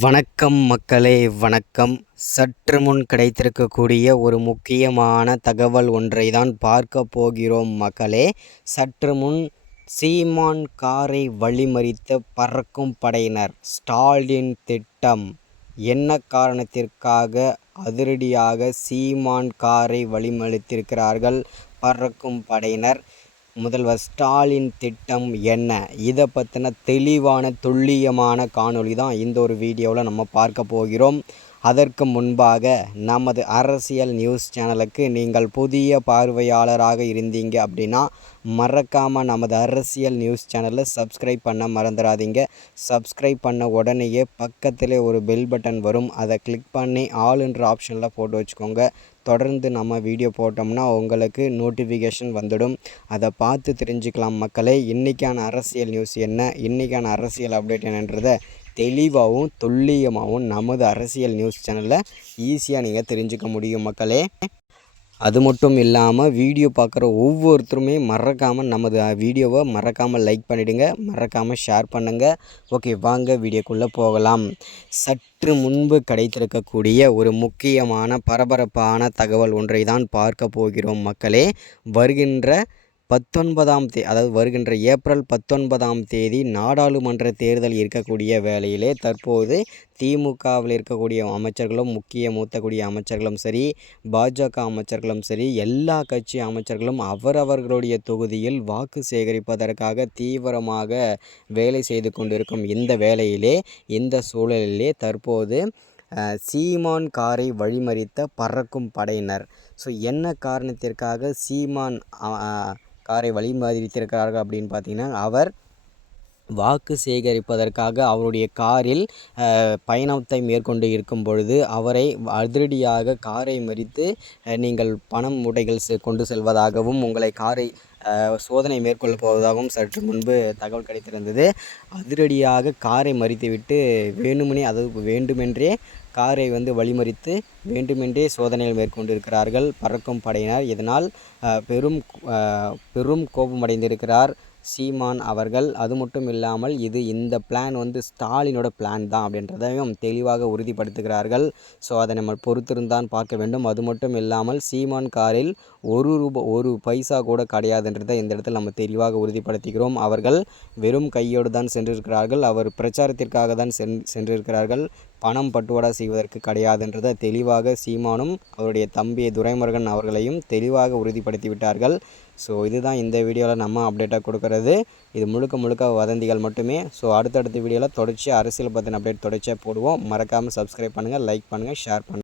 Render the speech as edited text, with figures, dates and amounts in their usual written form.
வணக்கம் மக்களே, வணக்கம். சற்று முன் கிடைத்திருக்கக்கூடிய ஒரு முக்கியமான தகவல் ஒன்றை தான் பார்க்க போகிறோம் மக்களே. சற்று முன் சீமான் காரை வழிமறித்த பறக்கும் படையினர். ஸ்டாலின் திட்டம் என்ன காரணத்திற்காக அதிரடியாக சீமான் காரை வழிமறித்திருக்கிறார்கள் பறக்கும் படையினர்? முதல்வர் ஸ்டாலின் திட்டம் என்ன? இதை பற்றின தெளிவான துல்லியமான காணொளி தான் இந்த ஒரு வீடியோவில் நம்ம பார்க்க போகிறோம். அதற்கு முன்பாக நமது அரசியல் நியூஸ் சேனலுக்கு நீங்கள் புதிய பார்வையாளராக இருந்தீங்க அப்படின்னா மறக்காமல் நமது அரசியல் நியூஸ் சேனலை சப்ஸ்கிரைப் பண்ண மறந்துடாதீங்க. சப்ஸ்கிரைப் பண்ண உடனேயே பக்கத்திலே ஒரு பெல் பட்டன் வரும், அதை கிளிக் பண்ணி ஆல்ன்ற ஆப்ஷனில் போட்டு வச்சுக்கோங்க. தொடர்ந்து நம்ம வீடியோ போட்டோம்னா உங்களுக்கு நோட்டிஃபிகேஷன் வந்துடும். அதை பார்த்து தெரிஞ்சுக்கலாம் மக்களே. இன்றைக்கான அரசியல் நியூஸ் என்ன, இன்றைக்கான அரசியல் அப்டேட் என்னன்றதை தெளிவாகவும் துல்லியமாகவும் நமது அரசியல் நியூஸ் சேனலில் ஈஸியாக நீங்கள் தெரிஞ்சுக்க முடியும் மக்களே. அது மட்டும் இல்லாமல் வீடியோ பார்க்குற ஒவ்வொருத்தருமே மறக்காமல் நமது வீடியோவை மறக்காமல் லைக் பண்ணிவிடுங்க, மறக்காமல் ஷேர் பண்ணுங்கள். ஓகே, வாங்க வீடியோக்குள்ளே போகலாம். சற்று முன்பு கிடைத்திருக்கக்கூடிய ஒரு முக்கியமான பரபரப்பான தகவல் ஒன்றை தான் பார்க்க போகிறோம் மக்களே. வருகின்ற 19ஆம் அதாவது வருகின்ற ஏப்ரல் 19ஆம் தேதி நாடாளுமன்ற தேர்தல் இருக்கக்கூடிய வேளையிலே தற்போது திமுகவில் இருக்கக்கூடிய அமைச்சர்களும் மூத்தக்கூடிய அமைச்சர்களும் சரி, பாஜக அமைச்சர்களும் சரி, எல்லா கட்சி அமைச்சர்களும் அவரவர்களுடைய தொகுதியில் வாக்கு சேகரிப்பதற்காக தீவிரமாக வேலை செய்து கொண்டிருக்கும் இந்த வேளையிலே, இந்த சூழலிலே தற்போது சீமான் காரை வழிமறித்த பறக்கும் படையினர். ஸோ என்ன காரணத்திற்காக சீமான் காரை வழிமறித்திருக்கிறார்கள் அப்படின்னு பார்த்தீங்கன்னா, அவர் வாக்கு சேகரிப்பதற்காக அவருடைய காரில் பயணத்தை மேற்கொண்டு இருக்கும் பொழுது அவரை அதிரடியாக காரை மறித்து நீங்கள் பணம் மூட்டைகள் கொண்டு செல்வதாகவும் உங்களை காரை சோதனை மேற்கொள்ளப் போவதாகவும் சற்று முன்பு தகவல் கிடைத்திருந்தது. அதிரடியாக காரை மறித்துவிட்டு வேண்டுமென்றே காரை வழிமறித்து வேண்டுமென்றே சோதனைகள் மேற்கொண்டிருக்கிறார்கள் பறக்கும் படையினர். இதனால் பெரும் கோபமடைந்திருக்கிறார் சீமான் அவர்கள். அது மட்டும் இல்லாமல் இந்த பிளான் ஸ்டாலினோட பிளான் தான் அப்படின்றதையும் தெளிவாக உறுதிப்படுத்துகிறார்கள். ஸோ அதை நம்ம பொறுத்திருந்தான் பார்க்க வேண்டும். அது மட்டும் இல்லாமல் சீமான் காரில் ஒரு பைசா கூட கிடையாதுன்றதை இந்த இடத்தில் நம்ம தெளிவாக உறுதிப்படுத்துகிறோம். அவர்கள் வெறும் கையோடு தான் சென்றிருக்கிறார்கள். அவர் பிரச்சாரத்திற்காக தான் சென்றிருக்கிறார்கள். பணம் பட்டுவாடா செய்வதற்கு கிடையாதுன்றதை தெளிவாக சீமானும் அவருடைய தம்பி துரைமுருகன் அவர்களையும் தெளிவாக உறுதிப்படுத்திவிட்டார்கள். ஸோ இதுதான் இந்த வீடியோவில் நம்ம அப்டேட்டாக கொடுக்குறது. இது முழுக்க வதந்திகள் மட்டுமே. ஸோ அடுத்தடுத்த வீடியோவில் தொடர்ச்சியாக அரசியல் பற்றின அப்டேட் தொடர்ச்சியாக போடுவோம். மறக்காமல் சப்ஸ்கிரைப் பண்ணுங்கள், லைக் பண்ணுங்கள், ஷேர் பண்ணுங்கள்.